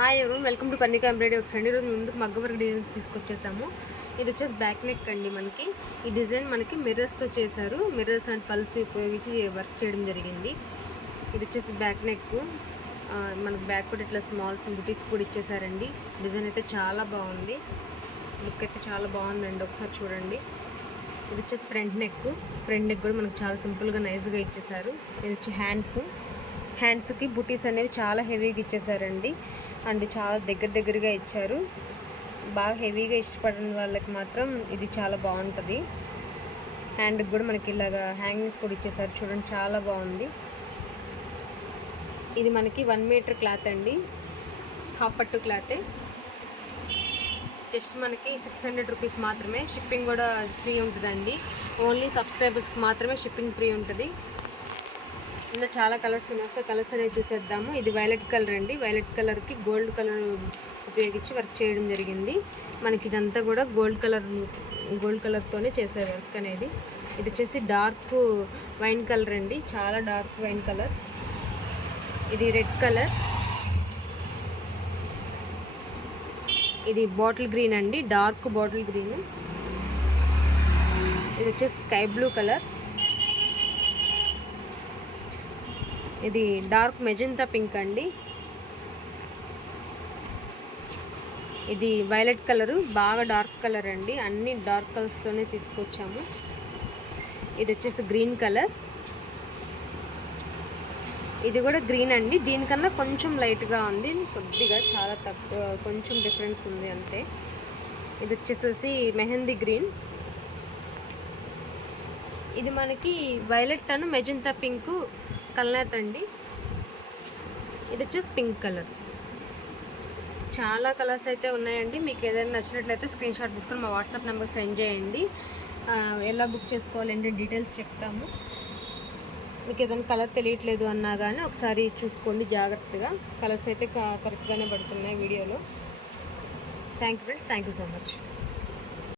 Hi ఎవరు welcome to పన్నిక embroidery works అండి. ఈరోజు ముందుకు మగ్గ వర్క్ డిజైన్స్ తీసుకొచ్చేసాము. ఇది వచ్చేసి బ్యాక్ నెక్ అండి. మనకి ఈ డిజైన్ మనకి మిర్రర్స్తో చేశారు. మిర్రర్స్ అండ్ పల్స్ ఉపయోగించి వర్క్ చేయడం జరిగింది. ఇది వచ్చేసి బ్యాక్ నెక్. మనకు బ్యాక్ కూడా ఇట్లా స్మాల్ బుటీస్ కూడా ఇచ్చేసారండి. డిజైన్ అయితే చాలా బాగుంది. లుక్ అయితే చాలా బాగుందండి, ఒకసారి చూడండి. ఇది వచ్చేసి ఫ్రంట్ నెక్ కూడా మనకు చాలా సింపుల్గా నైస్గా ఇచ్చేసారు. ఇది వచ్చి హ్యాండ్స్కి బుటీస్ అనేవి చాలా హెవీగా ఇచ్చేసారండి. అండ్ చాలా దగ్గరగా ఇచ్చారు. బాగా హెవీగా ఇష్టపడిన వాళ్ళకి మాత్రం ఇది చాలా బాగుంటుంది. హ్యాండ్కి కూడా మనకి ఇలాగా హ్యాంగింగ్స్ కూడా ఇచ్చేసారు. చూడండి, చాలా బాగుంది. ఇది మనకి 1 మీటర్ క్లాత్ అండి, హాఫ్ పట్టు క్లాతే. జస్ట్ మనకి 600 రూపీస్ మాత్రమే. షిప్పింగ్ కూడా ఫ్రీ ఉంటుందండి. ఓన్లీ సబ్స్క్రైబర్స్కి మాత్రమే షిప్పింగ్ ఫ్రీ ఉంటుంది. ఇందులో చాలా కలర్స్ ఉన్నాయి. సో కలర్స్ అనేవి చూసేద్దాము. ఇది వైలెట్ కలర్ అండి. వైలెట్ కలర్కి గోల్డ్ కలర్ ఉపయోగించి వర్క్ చేయడం జరిగింది. మనకి ఇదంతా కూడా గోల్డ్ కలర్తోనే చేశారు వర్క్ అనేది. ఇది వచ్చేసి డార్క్ వైన్ కలర్ అండి, చాలా డార్క్ వైన్ కలర్. ఇది రెడ్ కలర్. ఇది బాటిల్ గ్రీన్ అండి, డార్క్ బాటిల్ గ్రీన్. ఇది వచ్చేసి స్కై బ్లూ కలర్. ఇది డార్క్ మెజెంతా పింక్ అండి. ఇది వైలెట్ కలరు, బాగా డార్క్ కలర్ అండి. అన్ని డార్క్ కలర్స్తోనే తీసుకొచ్చాము. ఇది వచ్చేసి గ్రీన్ కలర్. ఇది కూడా గ్రీన్ అండి, దీనికన్నా కొంచెం లైట్గా ఉంది, కొద్దిగా, చాలా తక్కువ, కొంచెం డిఫరెన్స్ ఉంది అంతే. ఇది వచ్చేసేసి మెహందీ గ్రీన్. ఇది మనకి వైలెట్ అను మెజెంతా పింక్ కలర్ అండి. ఇది వచ్చేసి పింక్ కలర్. చాలా కలర్స్ అయితే ఉన్నాయండి. మీకు ఏదైనా నచ్చినట్లయితే స్క్రీన్ షాట్ తీసుకొని మా వాట్సాప్ నెంబర్ సెండ్ చేయండి. ఎలా బుక్ చేసుకోవాలంటే డీటెయిల్స్ చెప్తాము. మీకు ఏదైనా కలర్ తెలియట్లేదు అన్నా కానీ ఒకసారి చూసుకోండి జాగ్రత్తగా. కలర్స్ అయితే కరెక్ట్గానే పడుతున్నాయి వీడియోలో. Thank you friends, thank you so much.